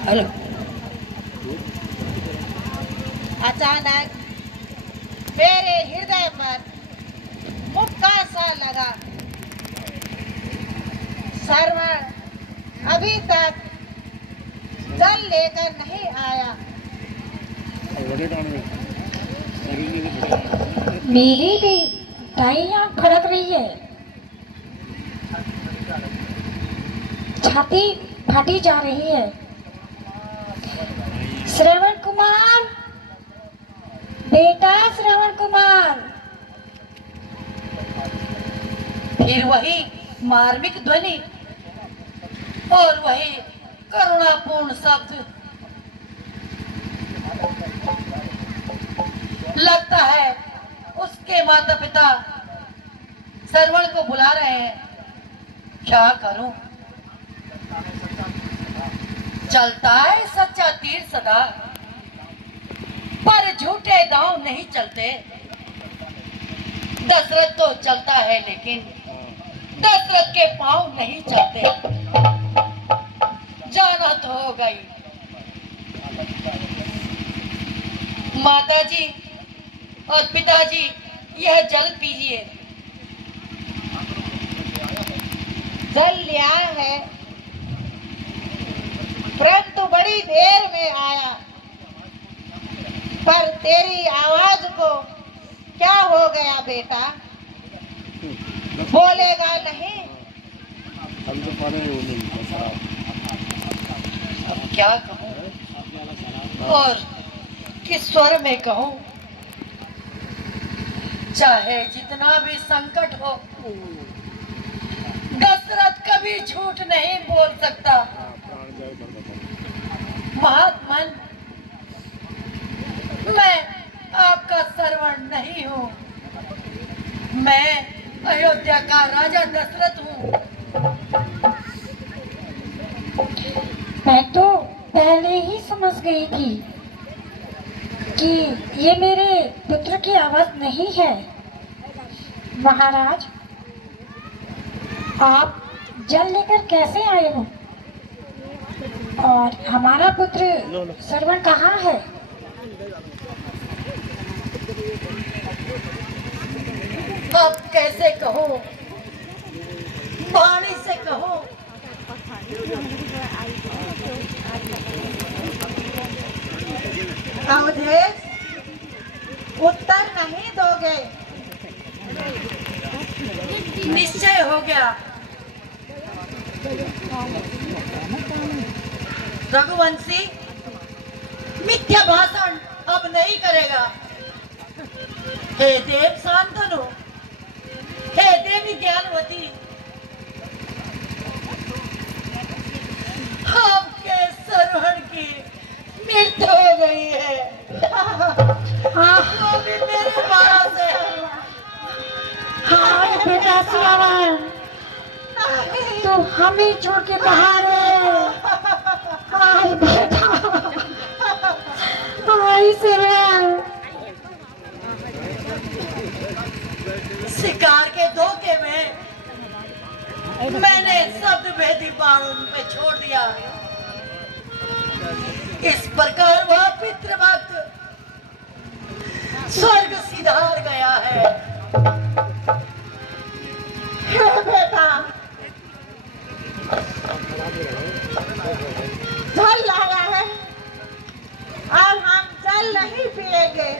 Hello. अचानक मेरे हृदय पर मुक्का सा लगा। श्रवण अभी तक जल लेकर नहीं आया। मेरी भी दाई आंख फड़क रही है, छाती फटी जा रही है। श्रवण कुमार, बेटा श्रवण कुमार। फिर वही मार्मिक ध्वनि और वही करुणापूर्ण शब्द। लगता है उसके माता पिता श्रवण को बुला रहे हैं। क्या करूं? चलता है सच्चा तीर सदा, पर झूठे दांव नहीं चलते। दशरथ तो चलता है लेकिन दशरथ के पांव नहीं चलते। जाना तो हो गई। माताजी और पिताजी, यह जल पीजिए। जल लिया है, परंतु बड़ी देर में आया। पर तेरी आवाज को क्या हो गया बेटा? बोलेगा नहीं? अब क्या कहूं और किस स्वर में कहूं? चाहे जितना भी संकट हो, दशरथ कभी झूठ नहीं बोल सकता। महात्मन, मैं आपका श्रवण नहीं हूँ। मैं अयोध्या का राजा दशरथ हूँ। मैं तो पहले ही समझ गई थी कि ये मेरे पुत्र की आवाज नहीं है। महाराज, आप जल लेकर कैसे आए हो? और हमारा पुत्र श्रवण कहाँ है? अब कैसे कहूँ? वाणी से कहूँ? अवधेश, उत्तर नहीं दोगे? निश्चय हो गया। रघुवंशी मिथ्या भाषण अब नहीं करेगा। हे देव शांतनु, हे देवी ज्ञानवती, आपके श्रवण की मृत्यु हो गई है। वो भी मेरे माया से। हाँ बेटा श्रवण, तो हमें छोड़ के बाहर है। हाय बेटा, हाय श्रवण। शिकार के धोखे में मैंने शब्द भेदी बाण उन पे छोड़ दिया। इस प्रकार वह पितृभक्त स्वर्ग सिधार गया है। हे बेटा, जल लाया है, अब हम जल नहीं पिएंगे।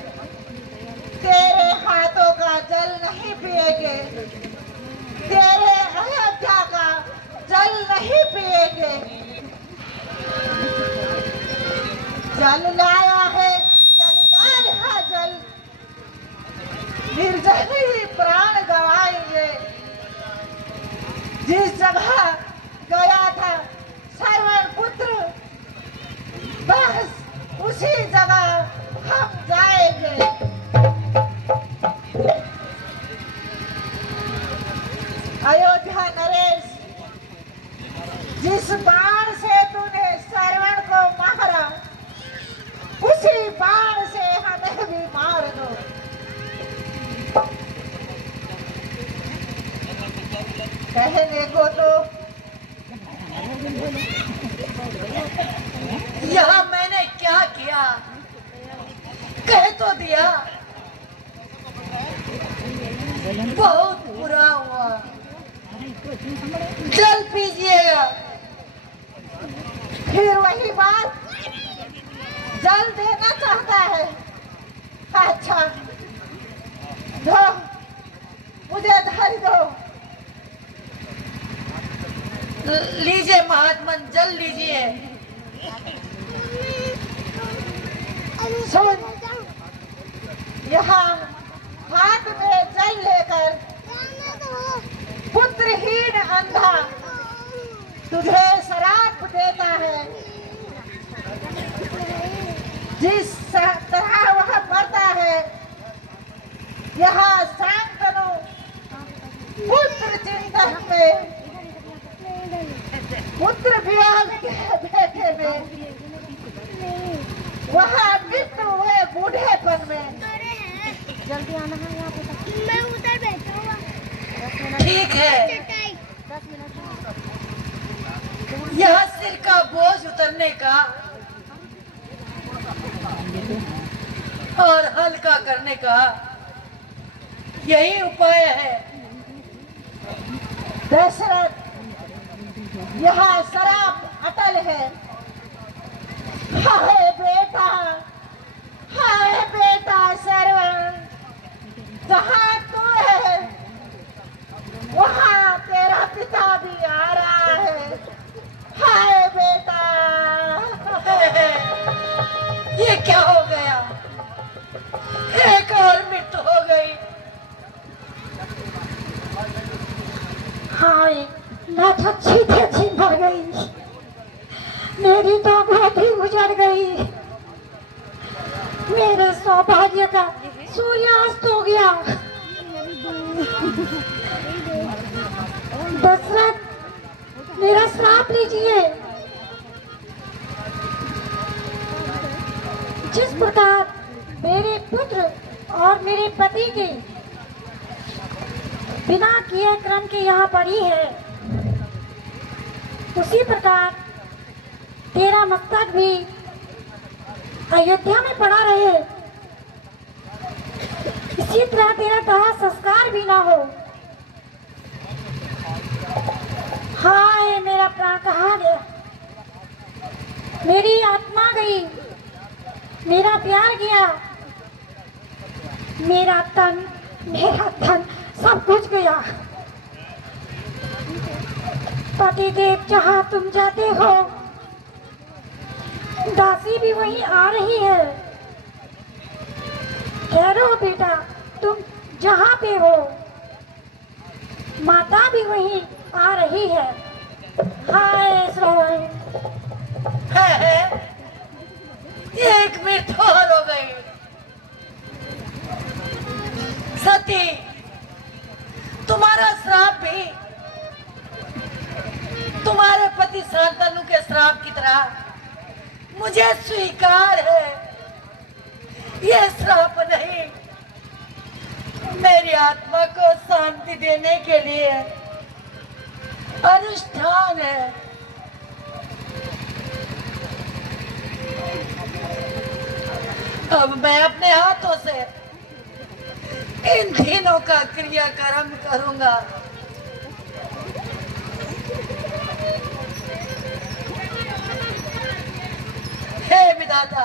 तेरे हाथों का जल नहीं पिएंगे, तेरे अयोध्या का जल नहीं पिएंगे। जल लाया है, जलदार है जल, निर्जल ही प्राण गवाएंगे। जिस जगह गया था श्रवण पुत्र, बस उसी जगह हम जाएंगे। अयोध्या नरेश, जिस बाण से तूने श्रवण को मारा, तो दिया, बहुत बुरा हुआ। जल पीजिएगा। फिर वही बात, जल देना चाहता है। अच्छा, दो, मुझे धर दो। लीजिए महात्मन, जल लीजिए। सुन, यहाँ हाथ में जल लेकर पुत्रहीन अंधा तुझे श्राप देता है। जिस तरह वह मरता है, यहाँ शांतनु पुत्र चिंतन में, पुत्र वियोग के बेटे में, वहाँ मृत्यु हुए बूढ़ेपन में। जल्दी आना है यहाँ पे। मैं उधर बैठा हुआ। ठीक है, 10 मिनट। यह सिर का बोझ उतरने का और हल्का करने का यही उपाय है। दशरथ, यहाँ शराब अटल है। हाय बेटा, हाय बेटा श्रवण, जहाँ तू है वहाँ तेरा पिता भी आ रहा है। हाय बेटा। ये क्या हो गया? एक और मृत्यु हो गई। हाय, मैं तो अच्छी मर गई। मेरी तो बेटी गुजर गई। मेरे सौभाग्य का सूर्यास्त हो गया। दशरथ, मेरा श्राप लीजिए। जिस प्रकार मेरे पुत्र और मेरे पति के बिना किए क्रम के यहाँ पड़ी है, उसी प्रकार तेरा मस्तक भी अयोध्या में पड़ा रहे। इसी तरह तेरा दाह संस्कार भी ना हो। हाय, मेरा प्राण कहाँ गया? मेरी आत्मा गई, मेरा प्यार गया, मेरा तन, मेरा धन सब कुछ गया। पतिदेव, जहाँ तुम जाते हो दासी भी वहीं आ रही है। ठहरो बेटा, तुम जहाँ पे हो माता भी वहीं आ रही है। हाय श्रवण। है, एक मृत्यु और हो गई। सती, तुम्हारा श्राप भी तुम्हारे पति शांतनु के श्राप की तरह मुझे स्वीकार है। ये श्राप नहीं, मेरी आत्मा को शांति देने के लिए अनुष्ठान है। अब मैं अपने हाथों से इन तीनों का क्रियाक्रम करूंगा। हे विधाता,